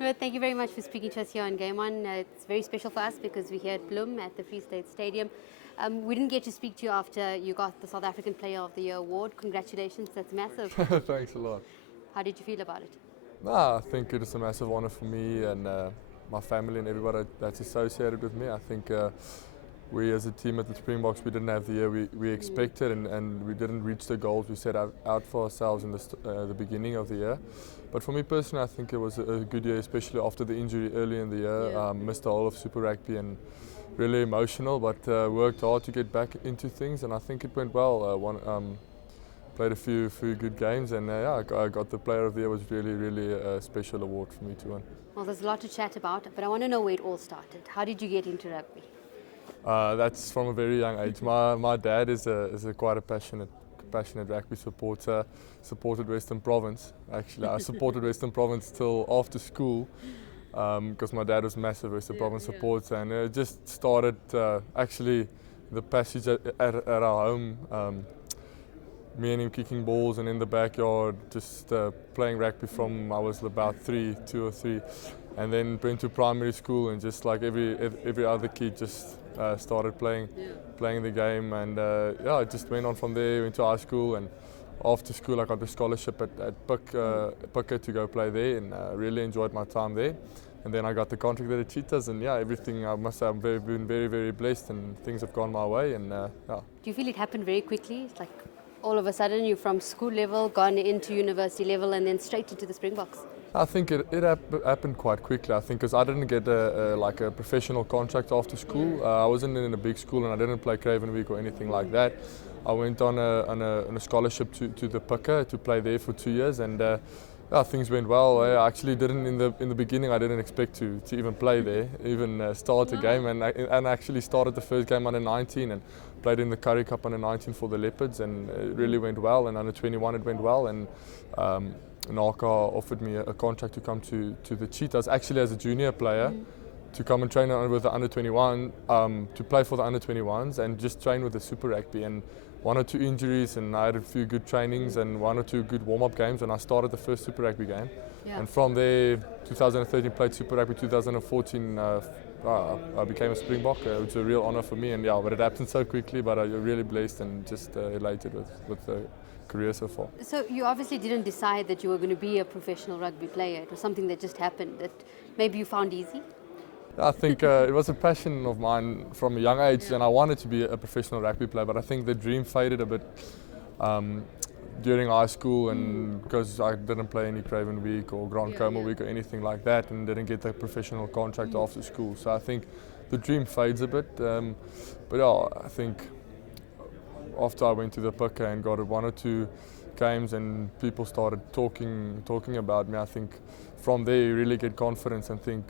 Well, thank you very much for speaking to us here on Game On. It's very special for us because we're here at Bloem at the Free State Stadium. We didn't get to speak to you after you got the South African Player of the Year award. Congratulations, that's massive. Thanks a lot. How did you feel about it? I think it is a massive honour for me and my family and everybody that's associated with me. I think we as a team at the Springboks, we didn't have the year we expected and we didn't reach the goals we set out for ourselves in the beginning of the year. But for me personally, I think it was a good year, especially after the injury early in the year. Missed the whole of Super Rugby and really emotional, but worked hard to get back into things, and I think it went well. Played a few good games, and I got the Player of the Year. Was really a special award for me to win. Well, there's a lot to chat about, but I want to know where it all started. How did you get into rugby? That's from a very young age. My dad is quite a passionate rugby supporter. Supported Western Province. Actually, I supported Western Province till after school because my dad was massive Western Province supporter, and it just started actually the passage at our home. Me and him kicking balls and in the backyard, just playing rugby from I was about 2 or 3, and then went to primary school and just like every other kid just started playing the game, and I just went on from there. Went to high school, and after school I got the scholarship at Pucker to go play there, and really enjoyed my time there. And then I got the contract at the Cheetahs, and everything, I must say I've been very blessed, and things have gone my way. And Do you feel it happened very quickly? It's like all of a sudden you're from school level, gone into university level, and then straight into the Springboks? I think it happened quite quickly. I think because I didn't get a professional contract after school. I wasn't in a big school, and I didn't play Craven Week or anything like that. I went on a scholarship to the Pucker to play there for 2 years, and things went well. I actually didn't in the beginning. I didn't expect to even play there, even start a game, and I actually started the first game under 19 and played in the Currie Cup under 19 for the Leopards, and it really went well. And under 21 it went well, and Naka offered me a contract to come to the Cheetahs, actually as a junior player, to come and train with the under 21, to play for the under 21s and just train with the Super Rugby. And 1 or 2 injuries, and I had a few good trainings and 1 or 2 good warm-up games, and I started the first Super Rugby game. And from there, 2013 played Super Rugby. 2014 I became a Springbok. It was a real honour for me, and but it happened so quickly. But I'm really blessed and just elated with the career so far. So you obviously didn't decide that you were going to be a professional rugby player. It was something that just happened that maybe you found easy? I think it was a passion of mine from a young age, and I wanted to be a professional rugby player, but I think the dream faded a bit during high school, and because I didn't play any Craven Week or Grand Coma Week or anything like that, and didn't get a professional contract after school. So I think the dream fades a bit, but I think after I went to the Pucker and got 1 or 2 games and people started talking about me, I think from there you really get confidence and think,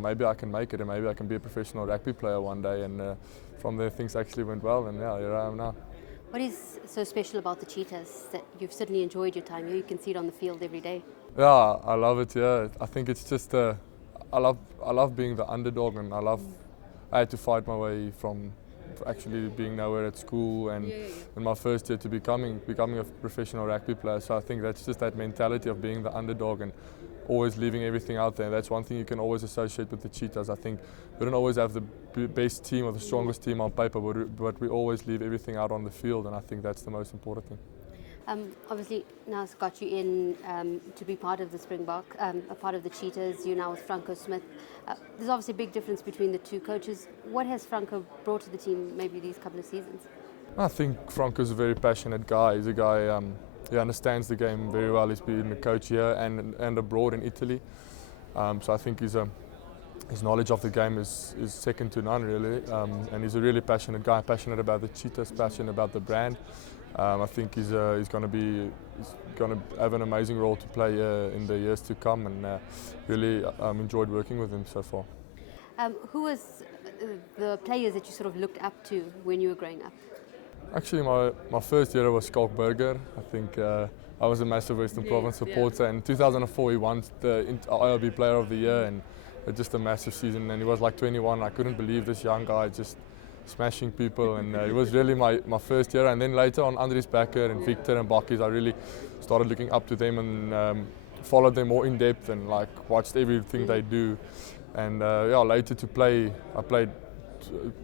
maybe I can make it, and maybe I can be a professional rugby player one day. And from there things actually went well, and here I am now. What is so special about the Cheetahs that you've certainly enjoyed your time here? You can see it on the field every day. Yeah, I love it. Yeah, I think it's just I love being the underdog, and I had to fight my way from actually being nowhere at school, and in my first year to becoming a professional rugby player. So I think that's just that mentality of being the underdog and always leaving everything out there. That's one thing you can always associate with the Cheetahs. I think we don't always have the best team or the strongest team on paper, but we always leave everything out on the field, and I think that's the most important thing. Obviously, now it's got you in to be part of the Springbok, a part of the Cheetahs. You're now with Franco Smith. There's obviously a big difference between the 2 coaches. What has Franco brought to the team maybe these couple of seasons? I think Franco's a very passionate guy. He's a guy, he understands the game very well. He's been a coach here and abroad in Italy. So I think his knowledge of the game is second to none, really. And he's a really passionate guy, passionate about the Cheetahs, passionate about the brand. I think he's going to have an amazing role to play in the years to come, and really enjoyed working with him so far. Who was the players that you sort of looked up to when you were growing up? Actually, my first year was Skalk Burger. I think I was a massive Western Province supporter. In 2004 he won the IRB Player of the Year, and just a massive season. And he was like 21. I couldn't believe this young guy just smashing people, and it was really my first year. And then later on, Andries Becker and Victor and Bakkies, I really started looking up to them, and followed them more in depth and like watched everything they do. And later to play, I played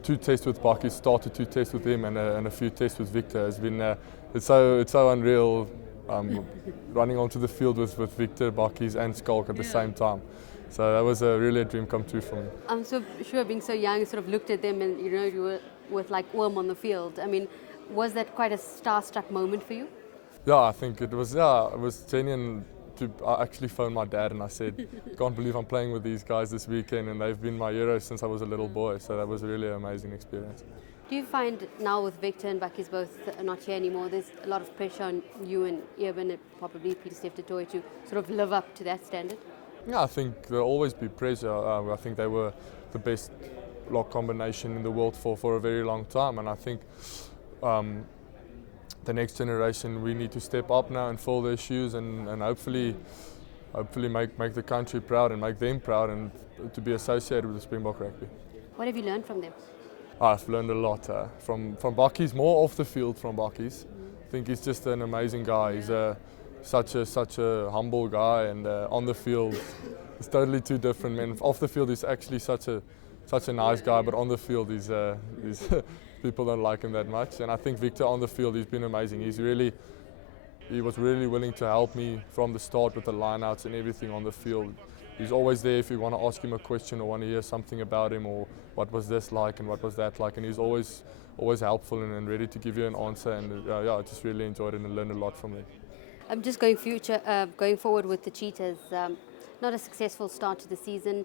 2 tests with Bakkie, started 2 tests with him, and a few tests with Victor. It's been it's so unreal running onto the field with Victor, Bakkies, and Skulk at the same time. So that was really a dream come true for me. I'm so sure, being so young, you sort of looked at them and you were with like Worm on the field. I mean, was that quite a star-struck moment for you? Yeah, I think it was. Yeah, it was genuine. I actually phoned my dad and I said, "Can't believe I'm playing with these guys this weekend, and they've been my heroes since I was a little boy." So that was really an amazing experience. Do you find now with Victor and Bakkies both not here anymore, there's a lot of pressure on you and Eben and probably Peter Steph to sort of live up to that standard? Yeah, I think there'll always be pressure. I think they were the best lock combination in the world for a very long time, and I think the next generation, we need to step up now and fill their shoes and hopefully make the country proud and make them proud and to be associated with the Springbok rugby. What have you learned from them? I've learned a lot from Bakkies, more off the field from Bakkies. I think he's just an amazing guy. He's such a humble guy, and on the field, it's totally two different men. Off the field, he's actually such a nice guy, but on the field, he's people don't like him that much. And I think Victor on the field, he's been amazing. He was really willing to help me from the start with the lineouts and everything on the field. He's always there if you want to ask him a question or want to hear something about him or what was this like and what was that like. And he's always helpful and ready to give you an answer. And I just really enjoyed it and learned a lot from him. I'm just going forward with the Cheetahs. Not a successful start to the season.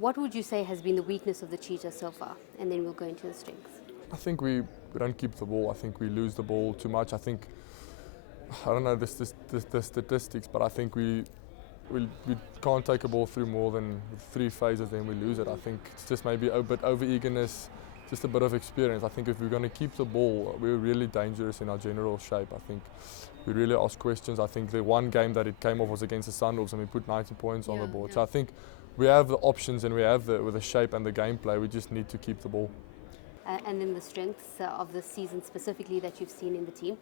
What would you say has been the weakness of the Cheetahs so far? And then we'll go into the strengths. I think we don't keep the ball. I think we lose the ball too much. I don't know the statistics, but I think we can't take a ball through more than 3 phases, then we lose it. I think it's just maybe a bit over-eagerness, just a bit of experience. I think if we're going to keep the ball, we're really dangerous in our general shape. I think we really ask questions. I think the one game that it came off was against the Sunwolves and we put 90 points on the board. Yeah. So I think we have the options and we have with the shape and the gameplay. We just need to keep the ball. And then the strengths of the season specifically that you've seen in the team?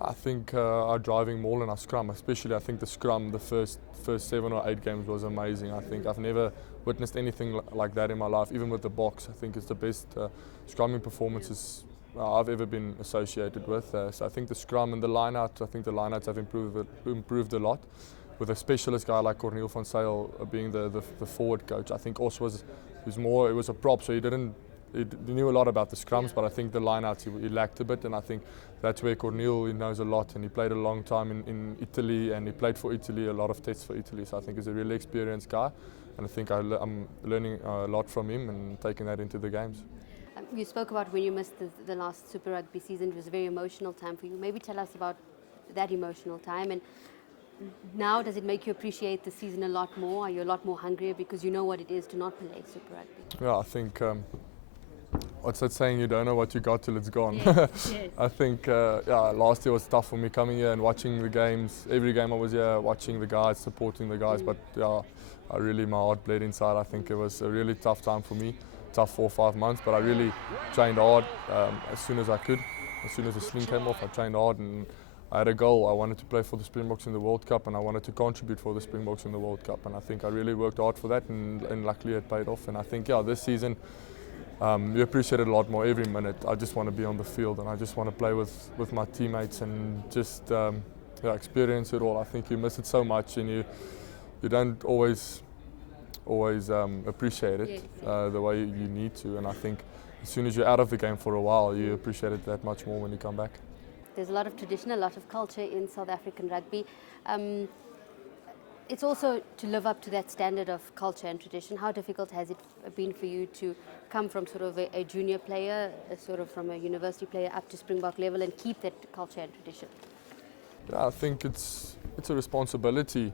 I think our driving maul and our scrum, especially I think the scrum, the first 7 or 8 games was amazing. I think I've never witnessed anything like that in my life, even with the box. I think it's the best scrumming performances I've ever been associated with. So I think the scrum and the line-out, I think the line-outs have improved a lot. With a specialist guy like Corneel van Zyl being the forward coach, I think Os was more, it was a prop, so he knew a lot about the scrums, but I think the line-outs he lacked a bit, and I think that's where Corneel, he knows a lot, and he played a long time in Italy, and he played for Italy, a lot of tests for Italy, so I think he's a really experienced guy, and I think I'm learning a lot from him and taking that into the games. You spoke about when you missed the last Super Rugby season. It was a very emotional time for you. Maybe tell us about that emotional time, and now does it make you appreciate the season a lot more? Are you a lot more hungrier because you know what it is to not play Super Rugby? Yeah, I think what's that saying, you don't know what you got till it's gone. Yes. I think last year was tough for me coming here and watching the games. Every game I was here watching the guys, supporting the guys, but my heart bled inside. I think it was a really tough time for me, tough 4 or 5 months, but I really trained hard as soon as I could. As soon as the sling came off, I trained hard and I had a goal. I wanted to play for the Springboks in the World Cup and I wanted to contribute for the Springboks in the World Cup, and I think I really worked hard for that, and luckily it paid off. And I think this season you appreciate it a lot more every minute. I just want to be on the field and I just want to play with my teammates and just experience it all. I think you miss it so much and you don't always appreciate it the way you need to, and I think as soon as you're out of the game for a while, you appreciate it that much more when you come back. There's a lot of tradition, a lot of culture in South African rugby. It's also to live up to that standard of culture and tradition. How difficult has it been for you to come from sort of a junior player, sort of from a university player up to Springbok level and keep that culture and tradition? Yeah, I think it's a responsibility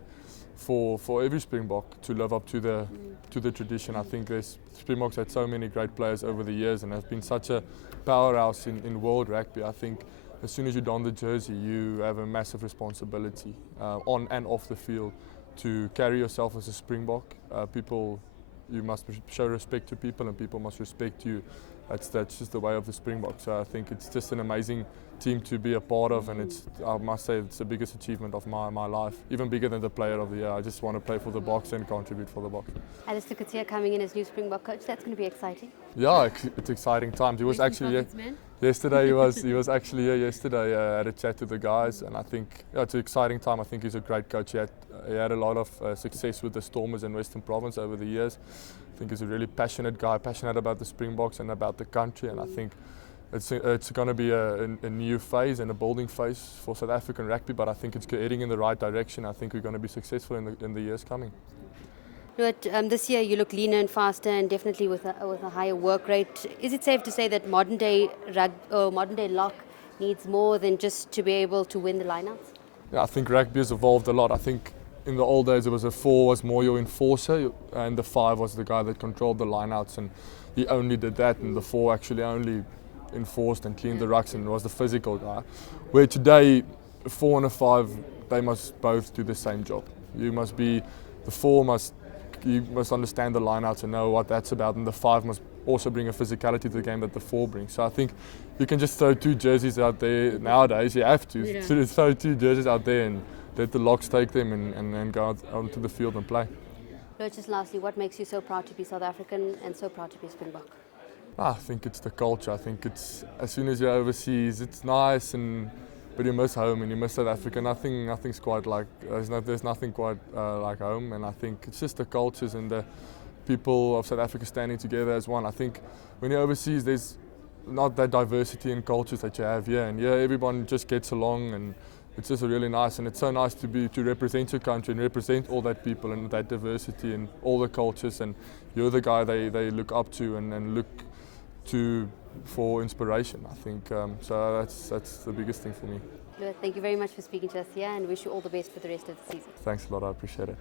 for every Springbok to live up to the tradition. I think Springboks had so many great players over the years and have been such a powerhouse in world rugby. I think as soon as you don the jersey, you have a massive responsibility on and off the field to carry yourself as a Springbok. You must show respect to people and people must respect you. That's just the way of the Springboks. So I think it's just an amazing team to be a part of, and I must say it's the biggest achievement of my life, even bigger than the Player of the Year. I just want to play for the Boks and contribute for the Boks. Alistair Chenia coming in as new Springbok coach, that's going to be exciting. Yeah, it's exciting times. He was actually yesterday. He was actually here yesterday. Had a chat to the guys, and I think it's an exciting time. I think he's a great coach. He had a lot of success with the Stormers in Western Province over the years. I think he's a really passionate guy, passionate about the Springboks and about the country, and I think it's going to be a new phase and a building phase for South African rugby, but I think it's heading in the right direction. I think we're going to be successful in the years coming. Lood, this year you look leaner and faster, and definitely with a higher work rate. Is it safe to say that modern day lock needs more than just to be able to win the lineouts? Yeah, I think rugby has evolved a lot. I think in the old days it was a 4 was more your enforcer, and the 5 was the guy that controlled the lineouts, and he only did that, and the 4 actually only enforced and cleaned the rucks and was the physical guy. Where today, a 4 and a 5, they must both do the same job. You must understand the lineouts and know what that's about, and the 5 must also bring a physicality to the game that the 4 brings. So I think you can just throw 2 jerseys out there nowadays. You have to throw 2 jerseys out there and let the locks take them and then go out onto the field and play. Lood, just lastly, what makes you so proud to be South African and so proud to be Springbok? I think it's the culture. I think it's, as soon as you're overseas, it's nice, but you miss home and you miss South Africa. Nothing's quite like, there's nothing quite like home, and I think it's just the cultures and the people of South Africa standing together as one. I think when you're overseas, there's not that diversity in cultures that you have here, and everyone just gets along, and it's just really nice, and it's so nice to represent your country and represent all that people and that diversity and all the cultures, and you're the guy they look up to and look to for inspiration. I think so. That's the biggest thing for me. Lood, thank you very much for speaking to us here, and wish you all the best for the rest of the season. Thanks a lot. I appreciate it.